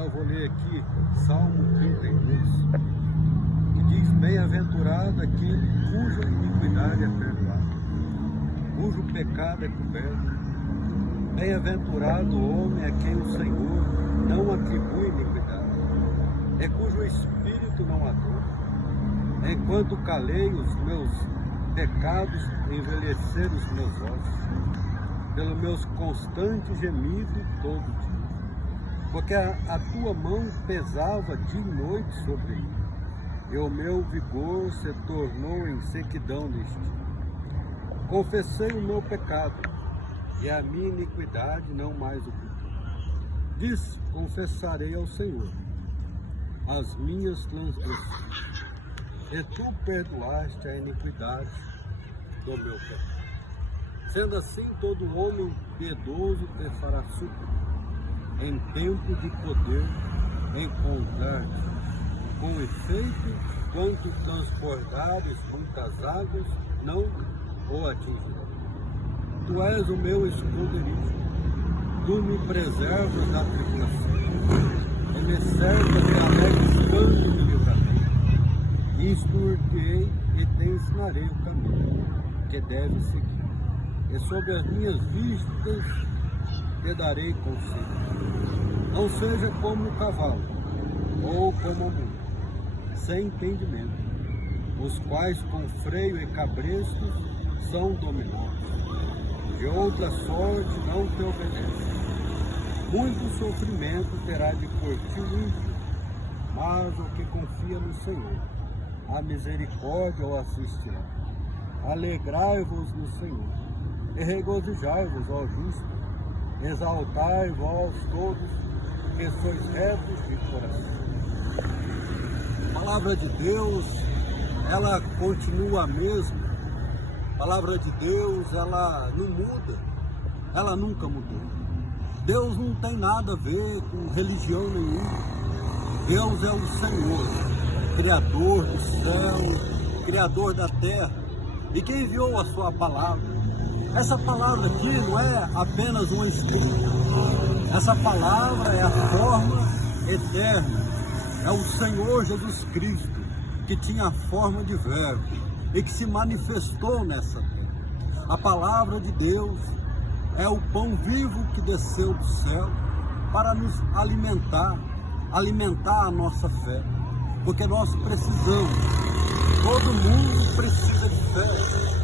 Eu vou ler aqui Salmo 32, que diz: bem-aventurado aquele cuja iniquidade é perdoada, cujo pecado é coberto. Bem-aventurado o homem a quem o Senhor não atribui iniquidade, é cujo espírito não há dor. Enquanto calei os meus pecados, envelheceram os meus ossos, pelos meus constantes gemidos todo dia. Porque a tua mão pesava de noite sobre mim, e o meu vigor se tornou em sequidão neste dia. Confessei o meu pecado, e a minha iniquidade não mais ocultei. Disse: confessarei ao Senhor as minhas transgressões, e tu perdoaste a iniquidade do meu pecado. Sendo assim, todo homem piedoso te fará súplica, em tempo de poder encontrar-te. Com efeito, quanto transbordares muitas águas, não o atingirão. Tu és o meu esconderijo, tu me preservas da tribulação, e me cercas de alegres cantos de livramento. Instruir-te-ei e te ensinarei o caminho que deves seguir, e sob as minhas vistas te darei conselho. Não seja como o cavalo, ou como a mula, sem entendimento, os quais com freio e cabrestos são dominados. De outra sorte não te obedecem. Muito sofrimento terá de por ti o ímpio, mas o que confia no Senhor, a misericórdia o assistirá. Alegrai-vos no Senhor, e regozijai-vos, ó justo. Exaltai vós todos que sois retos de coração. A palavra de Deus, ela continua a mesma. A palavra de Deus, ela não muda, ela nunca mudou. Deus não tem nada a ver com religião nenhuma. Deus é o Senhor, Criador do céu, Criador da terra, e quem enviou a sua palavra. Essa palavra aqui não é apenas uma escrita. Essa palavra é a forma eterna. É o Senhor Jesus Cristo, que tinha a forma de verbo e que se manifestou nessa terra. A palavra de Deus é o pão vivo que desceu do céu para nos alimentar a nossa fé. Porque nós precisamos, todo mundo precisa de fé.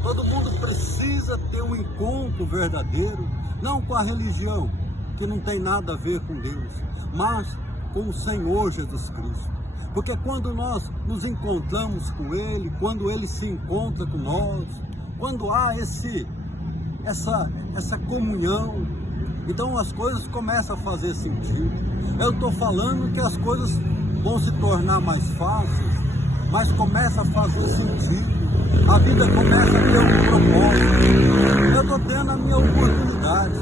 Todo mundo precisa ter um encontro verdadeiro, não com a religião, que não tem nada a ver com Deus, mas com o Senhor Jesus Cristo. Porque quando nós nos encontramos com Ele, quando Ele se encontra com nós, quando há essa comunhão, então as coisas começam a fazer sentido. Eu estou falando que as coisas vão se tornar mais fáceis, mas começa a fazer sentido. A vida começa a ter um propósito. Eu estou tendo a minha oportunidade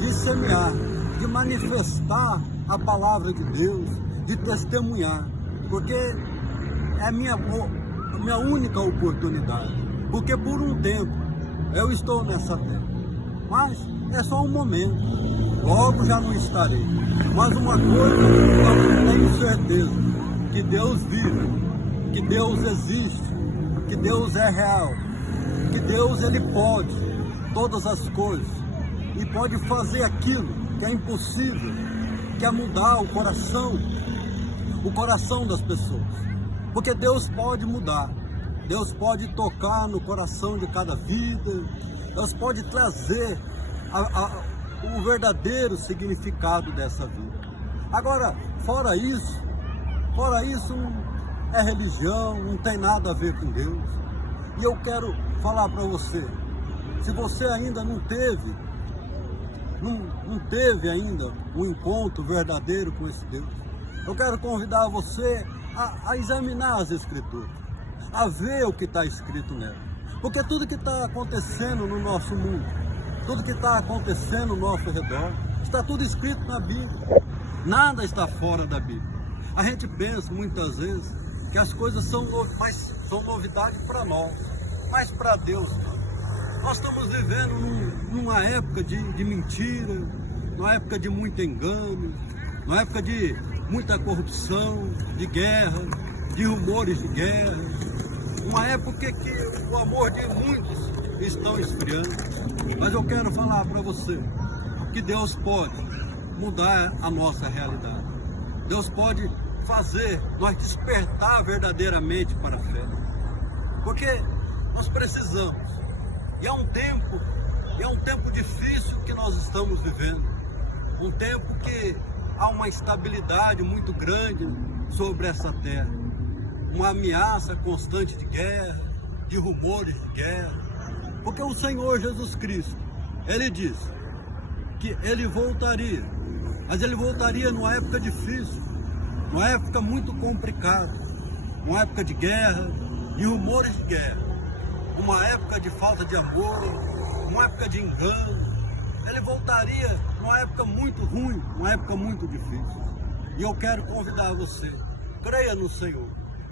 de semear, de manifestar a palavra de Deus, de testemunhar, porque é a minha única oportunidade. Porque por um tempo eu estou nessa terra, mas é só um momento, logo já não estarei. Mas uma coisa eu tenho certeza, que Deus vive, que Deus existe, que Deus é real, que Deus ele pode todas as coisas e pode fazer aquilo que é impossível, que é mudar o coração das pessoas, porque Deus pode mudar, Deus pode tocar no coração de cada vida, Deus pode trazer o verdadeiro significado dessa vida. Agora, fora isso é religião, não tem nada a ver com Deus. E eu quero falar para você, se você ainda não teve ainda um encontro verdadeiro com esse Deus, eu quero convidar você a examinar as Escrituras, a ver o que está escrito nela. Porque tudo que está acontecendo no nosso mundo, tudo que está acontecendo ao nosso redor, está tudo escrito na Bíblia. Nada está fora da Bíblia. A gente pensa muitas vezes que as coisas são novidade para nós, mas para Deus não. Nós estamos vivendo numa época de mentira, numa época de muito engano, numa época de muita corrupção, de guerra, de rumores de guerra, uma época que o amor de muitos estão esfriando. Mas eu quero falar para você que Deus pode mudar a nossa realidade. Deus pode fazer nós despertar verdadeiramente para a fé. Porque nós precisamos. E é um tempo difícil que nós estamos vivendo. Um tempo que há uma instabilidade muito grande sobre essa terra. Uma ameaça constante de guerra, de rumores de guerra. Porque o Senhor Jesus Cristo, Ele disse que Ele voltaria. Mas Ele voltaria numa época difícil, numa época muito complicada. Uma época de guerra, de rumores de guerra. Uma época de falta de amor, uma época de engano. Ele voltaria numa época muito ruim, uma época muito difícil. E eu quero convidar você, creia no Senhor,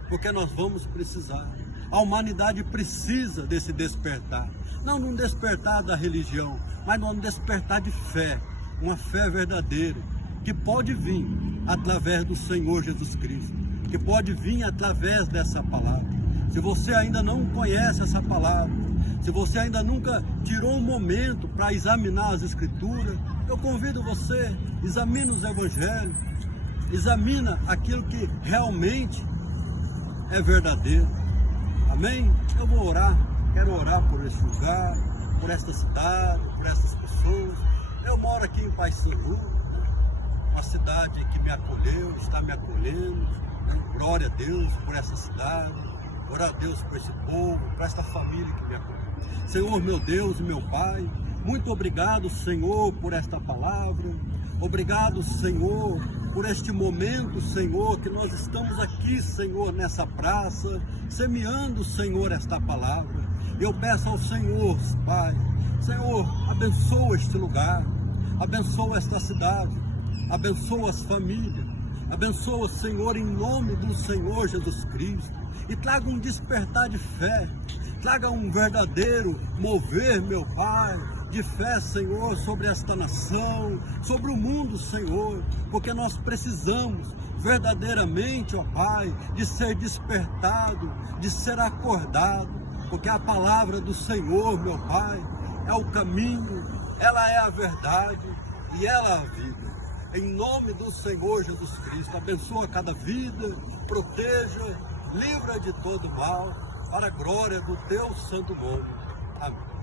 porque nós vamos precisar. A humanidade precisa desse despertar. Não num despertar da religião, mas num despertar de fé. Uma fé verdadeira, que pode vir através do Senhor Jesus Cristo, que pode vir através dessa palavra. Se você ainda não conhece essa palavra, se você ainda nunca tirou um momento para examinar as Escrituras, eu convido você, examine os Evangelhos, examina aquilo que realmente é verdadeiro. Amém? Eu vou orar, quero orar por esse lugar, por esta cidade, por essas pessoas. Eu moro aqui em Paysandu, uma cidade que me acolheu, está me acolhendo. Glória a Deus por essa cidade, glória a Deus por esse povo, por esta família que me acolheu. Senhor, meu Deus e meu Pai, muito obrigado, Senhor, por esta palavra. Obrigado, Senhor, por este momento, Senhor, que nós estamos aqui, Senhor, nessa praça, semeando, Senhor, esta palavra. Eu peço ao Senhor, Pai, Senhor, abençoa este lugar, abençoa esta cidade, abençoa as famílias, abençoa, Senhor, em nome do Senhor Jesus Cristo, e traga um despertar de fé, traga um verdadeiro mover, meu Pai, de fé, Senhor, sobre esta nação, sobre o mundo, Senhor, porque nós precisamos verdadeiramente, ó Pai, de ser despertado, de ser acordado, porque a palavra do Senhor, meu Pai, é o caminho, ela é a verdade e ela é a vida. Em nome do Senhor Jesus Cristo, abençoa cada vida, proteja, livra de todo mal, para a glória do teu santo nome. Amém.